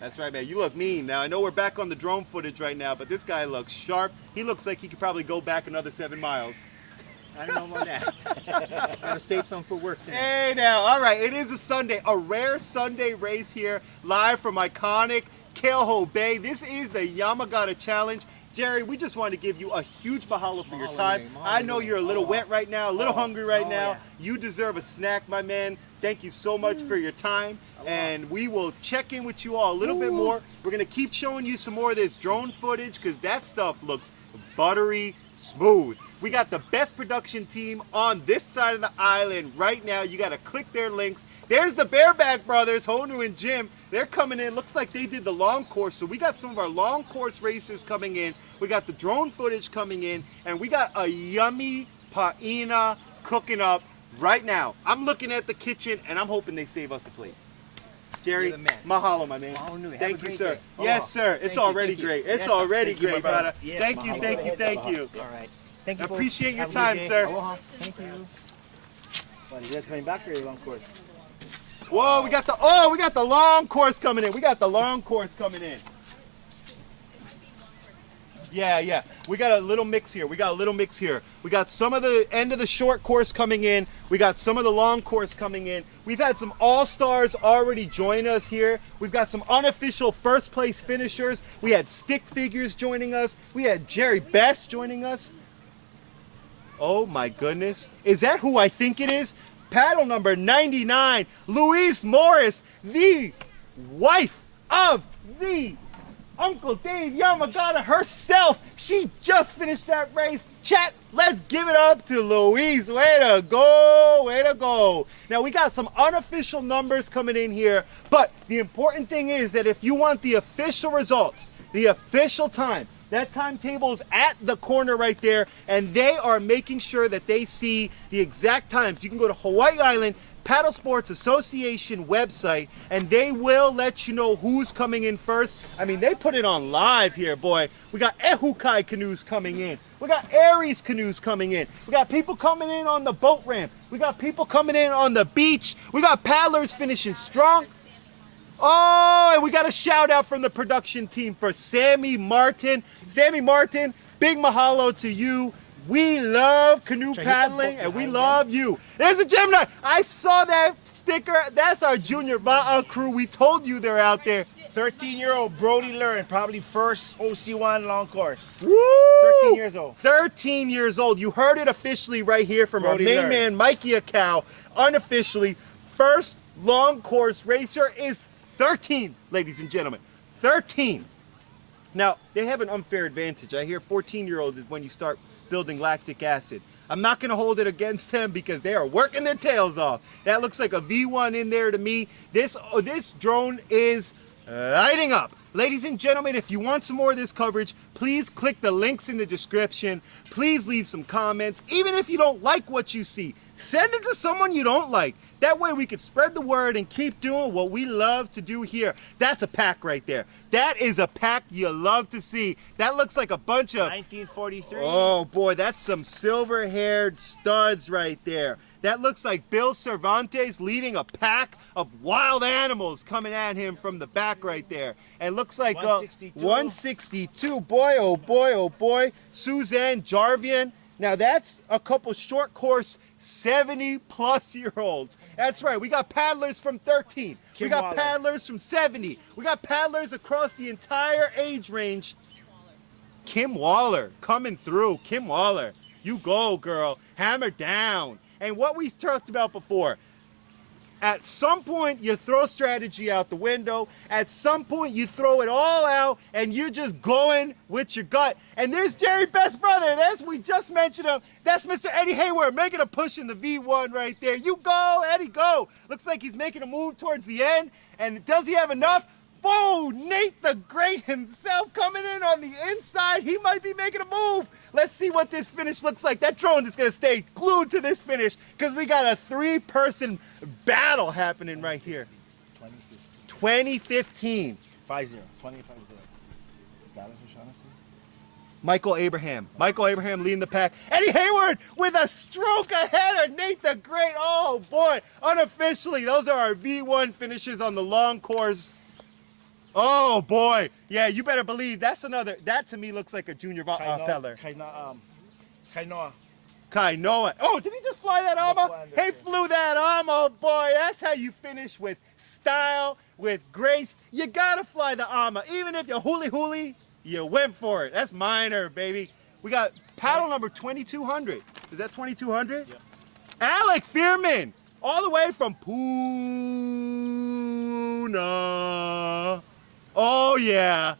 That's right, man. You look mean. Now, I know we're back on the drone footage right now, but this guy looks sharp. He looks like he could probably go back another 7 miles. I don't know about that. Gotta save some for work today. Hey, now. All right, it is a Sunday, a rare Sunday race here, live from iconic Keauhou Bay. This is the Yamagata Challenge. Jerry, we just want to give you a huge mahalo for your Mahalo, time. man. I know Mahalo. you're a little wet right now, a little hungry right Oh, now. yeah. You deserve a snack, my man. Thank you so much for your time. And we will check in with you all a little bit more. We're going to keep showing you some more of this drone footage because that stuff looks buttery smooth. We got the best production team on this side of the island right now. You got to click their links. There's the Bareback Brothers, Honu and Jim. They're coming in. Looks like they did the long course. So we got some of our long course racers coming in. We got the drone footage coming in. And we got a yummy paina cooking up right now. I'm looking at the kitchen and I'm hoping they save us a plate. Jerry, You're the man. mahalo, my man. Mahalo nui. Have Thank a you, great sir. day. Yes, sir. It's Thank you, already thank you. great. It's Yes, already thank you, my great, brother. brother. Yes, Thank you, mahalo. thank you. All right. Thank you. folks. Appreciate your Have a good time, day. sir. Aloha. Thank you. Well, you guys coming back or are you long course? Whoa, we got the long course coming in. We got the long course coming in. Yeah. We got a little mix here. We got some of the end of the short course coming in. We got some of the long course coming in. We've had some all-stars already join us here. We've got some unofficial first place finishers. We had stick figures joining us. We had Jerry Best joining us. Oh my goodness. Is that who I think it is? Paddle number 99, Louise Morris, the wife of the Uncle Dave Yamagata herself. She just finished that race. Chat, let's give it up to Louise. Way to go. Now we got some unofficial numbers coming in here, but the important thing is that if you want the official results, the official time, that timetable is at the corner right there, and they are making sure that they see the exact times. You can go to Hawai'i Island Paddle Sports Association website, and they will let you know who's coming in first. I mean, they put it on live here, boy. We got Ehukai canoes coming in. We got Aries canoes coming in. We got people coming in on the boat ramp. We got people coming in on the beach. We got paddlers finishing strong. Oh, and we got a shout out from the production team for Sammy Martin. Sammy Martin, big mahalo to you. We love canoe paddling and we love you. There's a Gemini. I saw that sticker. That's our Junior Va'a crew. We told you they're out there. 13-year-old Brody Learn, probably first OC1 long course. Woo! 13 years old. 13 years old. You heard it officially right here from Brody our main Learn. man, Mikey Acow. Unofficially, first long course racer is 13, ladies and gentlemen. 13. Now, they have an unfair advantage. I hear 14-year-olds is when you start building lactic acid. I'm not going to hold it against them because they are working their tails off. That looks like a V1 in there to me. This drone is lighting up. Ladies and gentlemen, if you want some more of this coverage, please click the links in the description. Please leave some comments. Even if you don't like what you see, send it to someone you don't like. That way we can spread the word and keep doing what we love to do here. That's a pack right there. That is a pack you love to see. That looks like a bunch of... 1943. Oh boy, that's some silver-haired studs right there. That looks like Bill Cervantes leading a pack of wild animals coming at him from the back right there. And looks like 162. 162. Boy, oh boy, oh boy. Suzanne Jarvian. Now that's a couple short course 70-plus-year-olds. That's right. We got paddlers from 13. Kim we got Waller. paddlers from 70. We got paddlers across the entire age range. Kim Waller coming through. Kim Waller, you go, girl. Hammer down. And what we talked about before, at some point you throw strategy out the window. At some point you throw it all out and you're just going with your gut. And there's Jerry Best brother. We just mentioned him. That's Mr. Eddie Hayward making a push in the V1 right there. You go, Eddie, go. Looks like he's making a move towards the end. And does he have enough? Whoa, Nate the Great himself coming in on the inside. He might be making a move. Let's see what this finish looks like. That drone is going to stay glued to this finish because we got a three-person battle happening right here. 2015. 50. 2050. Dallas O'Shaughnessy. Michael Abraham. Michael Abraham leading the pack. Eddie Hayward with a stroke ahead of Nate the Great. Oh, boy. Unofficially, those are our V1 finishes on the long course. Oh, boy. Yeah, you better believe that's another. That, to me, looks like a junior peddler. Canoe. Oh, did he just fly that armor? He flew that armor, boy. That's how you finish with style, with grace. You got to fly the armor. Even if you're hooly, you went for it. That's minor, baby. We got paddle number 2200. Is that 2200? Yeah. Alec Fearman, all the way from Puna. Oh, yeah.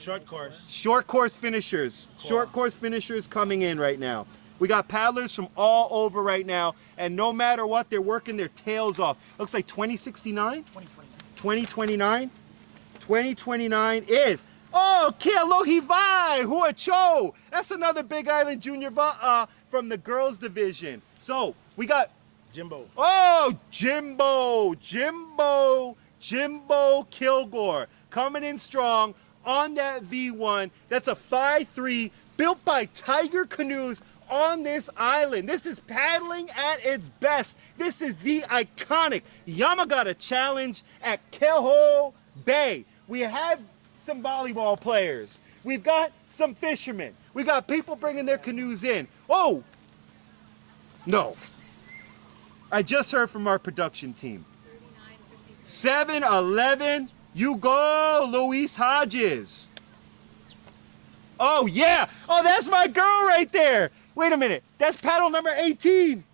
Short course. Short course finishers. Short course finishers coming in right now. We got paddlers from all over right now, and no matter what, they're working their tails off. Looks like 2069? 2029? 2029 is, oh, Kealohi Vai, Huacho. That's another Big Island Junior Va'a from the girls division. So, we got, Jimbo. oh, Jimbo Kilgore coming in strong on that V1. That's a 5.3 built by Tiger Canoes on this island. This is paddling at its best. This is the iconic Yamagata Challenge at Keho Bay. We have some volleyball players. We've got some fishermen. We got people bringing their canoes in. Oh, no. I just heard from our production team. 7-11, you go, Luis Hodges. Oh, yeah. Oh, that's my girl right there. Wait a minute. That's paddle number 18.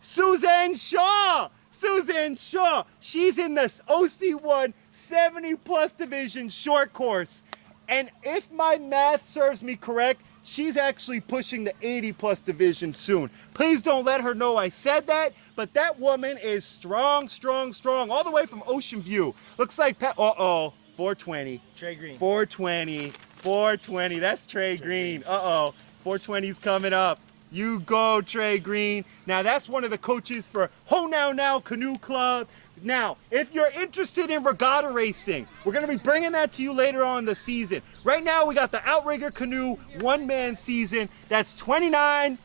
Suzanne Shaw. Suzanne Shaw. She's in the OC1 70-plus division short course. And if my math serves me correct, she's actually pushing the 80-plus division soon. Please don't let her know I said that, but that woman is strong, strong, strong, all the way from Ocean View. Looks like, 420. Trey Green. 420. 420. That's Trey Green. 420's coming up. You go, Trey Green. Now, that's one of the coaches for Ho Now Now Canoe Club. Now, if you're interested in regatta racing, we're going to be bringing that to you later on in the season. Right now, we got the Outrigger Canoe one-man season. That's $20.95.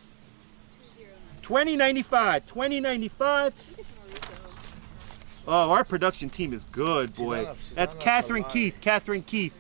$20.95. Oh, our production team is good, boy. That's Catherine Keith. Catherine Keith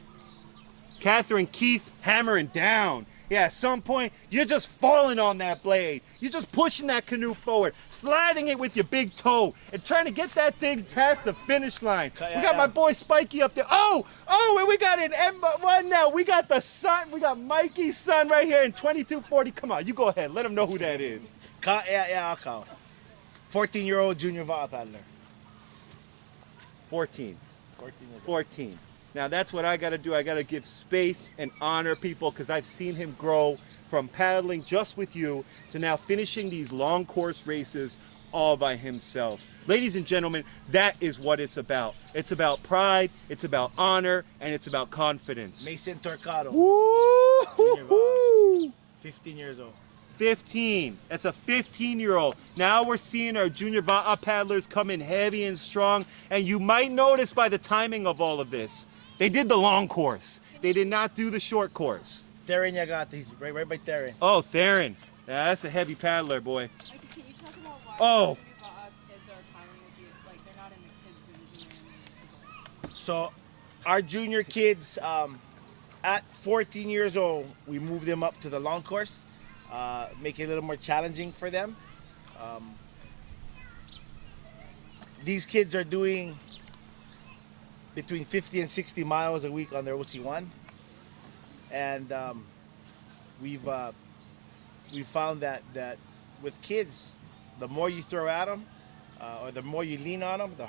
hammering down. Yeah, at some point, you're just falling on that blade. You're just pushing that canoe forward, sliding it with your big toe, and trying to get that thing past the finish line. We got my boy Spikey up there. Oh, and we got an M1 now. We got the son. We got Mikey's son right here in 2240. Come on, you go ahead. Let him know who that is. 14-year-old junior va'a paddler. 14. 14. Now that's what I got to do. I got to give space and honor people because I've seen him grow from paddling just with you to now finishing these long course races all by himself. Ladies and gentlemen, that is what it's about. It's about pride, it's about honor, and it's about confidence. Mason Torcado. Woo! 15 years old. 15. That's a 15-year-old. Now we're seeing our junior va'a paddlers come in heavy and strong, and you might notice by the timing of all of this, they did the long course. They did not do the short course. Theron Yamagata, he's right by Theron. Oh, Theron. Yeah, that's a heavy paddler, boy. Okay, can you talk about why Oh. junior va'a kids are paddling with you? Like, they're not in the kids division or anything. So our junior kids, at 14 years old, we moved them up to the long course, make it a little more challenging for them. These kids are doing between 50 and 60 miles a week on their OC1, and we've found that with kids, the more you throw at them, or the more you lean on them, the